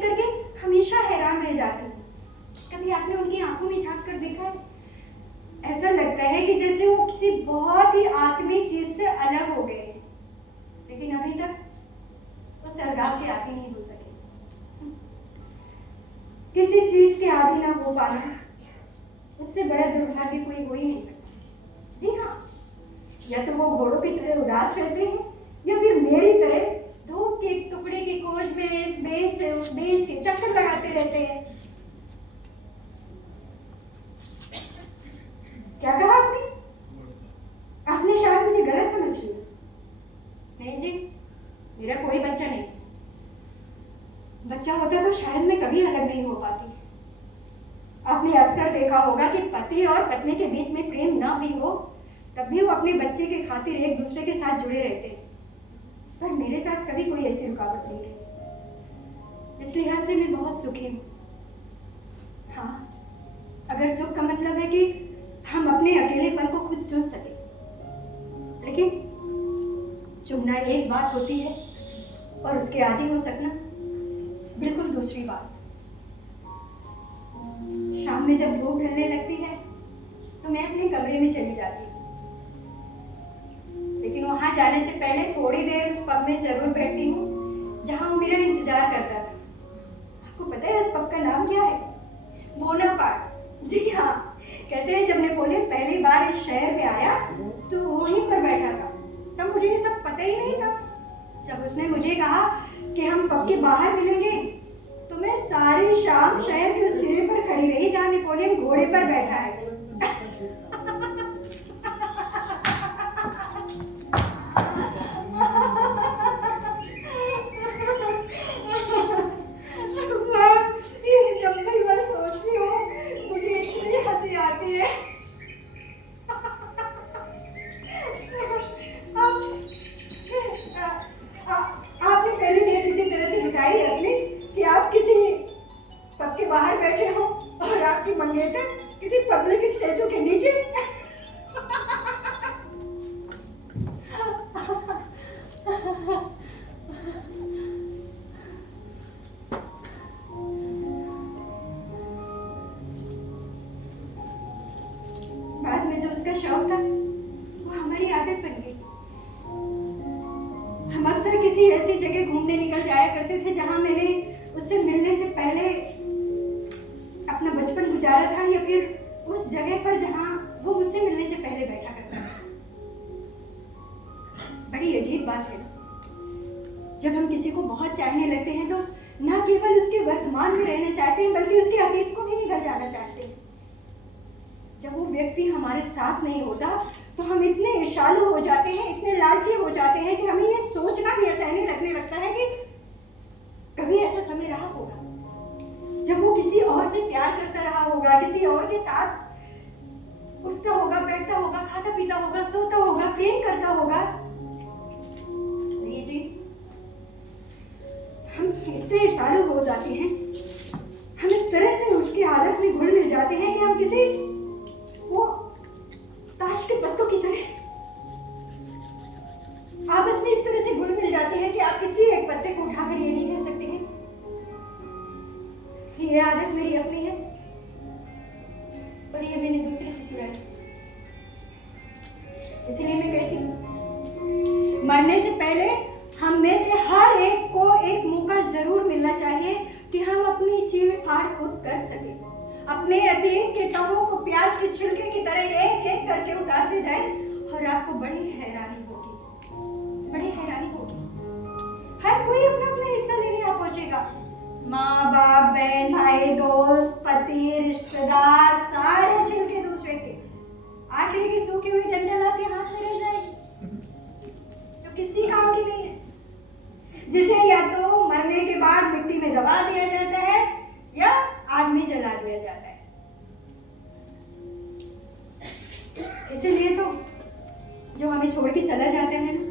देख करके हमेशा हैरान रह जाती हूँ। कभी आपने उनकी आंखों में झांक कर देखा है? ऐसा लगता है कि जैसे वो किसी बहुत ही आत्मीय चीज से अलग हो गए हैं, लेकिन अभी तक वो सरगाव के आदी नहीं हो सके। किसी चीज के आदी ना हो पाना, उससे बड़ा दुर्भाग्य कोई हो ही नहीं सकता। जी हाँ, या तो वो घोड़ों की तरह उदास रहते हैं, या फिर मेरी तरह धूप के एक टुकड़े की खोज में इस बेंच से उस बेंच के चक्कर लगाते रहते हैं। क्या कहा आपने? आपने शायद मुझे गलत समझ लिया। नहीं जी, मेरा कोई बच्चा नहीं। बच्चा होता तो शायद मैं कभी अलग नहीं हो पाती। आपने अक्सर देखा होगा कि पति और पत्नी के बीच में प्रेम ना भी हो, तब भी वो अपने बच्चे के खातिर एक दूसरे के साथ जुड़े रहते हैं। पर मेरे साथ कभी कोई ऐसी रुकावट नहीं रही। इस लिहाज से मैं बहुत सुखी हूँ। हाँ, अगर सुख का मतलब है कि हम अपने अकेलेपन को खुद चुन सके, लेकिन चुनना एक बात होती है और उसके आदी हो सकना बिल्कुल दूसरी बात। शाम में जब धूप ढलने लगती है तो मैं अपने कमरे में चली जाती हूँ, लेकिन वहां जाने से पहले थोड़ी देर उस पब में जरूर बैठती हूँ जहां वो मेरा इंतजार करता था। आपको पता है उस पब का नाम क्या है? बोनापार्ट। जी हाँ, कहते हैं जब नेपोलियन पहली बार इस शहर में आया तो वहीं पर बैठा था। तब मुझे ये सब पता ही नहीं था। जब उसने मुझे कहा कि हम पब के बाहर मिलेंगे, तो मैं सारी शाम शहर के उस सिरे पर खड़ी रही जहाँ नेपोलियन घोड़े पर बैठा है। जब भी मैं सोचती हूँ मुझे इतनी हंसी आती है। आपने पहली डेट इसी तरह से बिताई है अपनी कि आप किसी पब के बाहर बैठे हो और आपकी मंगेतर किसी पब्लिक स्टैचू के नीचे। बाद में जो उसका शौक था वो हमारी आदत बन गई। हम अक्सर किसी ऐसी जगह घूमने निकल जाया करते थे जहां मैंने उससे मिलने से पहले अपना बचपन गुजारा था, या फिर उस जगह पर जहां वो मुझसे मिलने से पहले बैठा करता था। बड़ी अजीब बात है, जब हम किसी को बहुत चाहने लगते हैं तो न केवल उसके वर्तमान में रहना चाहते हैं बल्कि उसके अतीत को भी निकल जाना चाहते हैं। जब वो व्यक्ति हमारे साथ नहीं होता तो हम इतने ईर्ष्यालु हो जाते हैं, इतने लालची हो जाते हैं कि हमें ये सोचना भी असहनीय लगने लगता है कि कभी ऐसा समय रहा होगा जब वो किसी और से प्यार करता रहा होगा, किसी और के साथ उठता होगा, बैठता होगा, खाता पीता होगा, सोता होगा, प्रेम करता होगा। नहीं जी, हम इतने ईर्ष्यालु हो जाते हैं, हम इस तरह से उसकी आदत में घुल मिल जाते हैं कि हम किसी वो ताश के पत्तों की तरह आपस में इस तरह से घुल मिल जाते हैं कि आप किसी एक पत्ते को उठाकर ये नहीं कह सकते हैं कि ये आदत मेरी अपनी है और ये मैंने दूसरे से चुराई। इसलिए मैं कहती हूँ मरने से पहले हम में से हर एक को एक मौका जरूर मिलना चाहिए कि हम अपनी चीड़ फाड़ खुद कर सके, अपने अतीत के तहों को प्याज के छिलके की तरह एक एक करके उतारते जाएं और आपको बड़ी हैरानी होगी, बड़ी हैरानी होगी। हर कोई अपना अपना हिस्सा लेने आ पहुंचेगा। माँ बाप, बहन भाई, दोस्त, पति, रिश्तेदार, सारे छिलके दूसरे के। आखिरी की सूखी हुई डंडल आपके हाथ में रह जाएगी जो किसी काम की नहीं है, जिसे या तो मरने के बाद मिट्टी में दबा दिया जाता है या आग में जला दिया जाता है। इसीलिए तो जो हमें छोड़ के चला जाता है ना,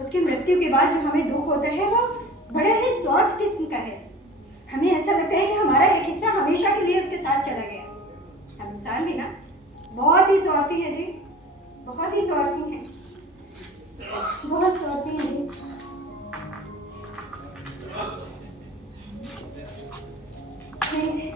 उसकी मृत्यु के बाद जो हमें दुख होता है वो बड़े ही स्वार्थ किस्म का है। हमें ऐसा लगता है कि हमारा एक हिस्सा हमेशा के लिए उसके साथ चला गया। हम इंसान भी ना बहुत ही स्वार्थी है जी, बहुत ही स्वार्थी है, बहुत स्वार्थी है जी। अपने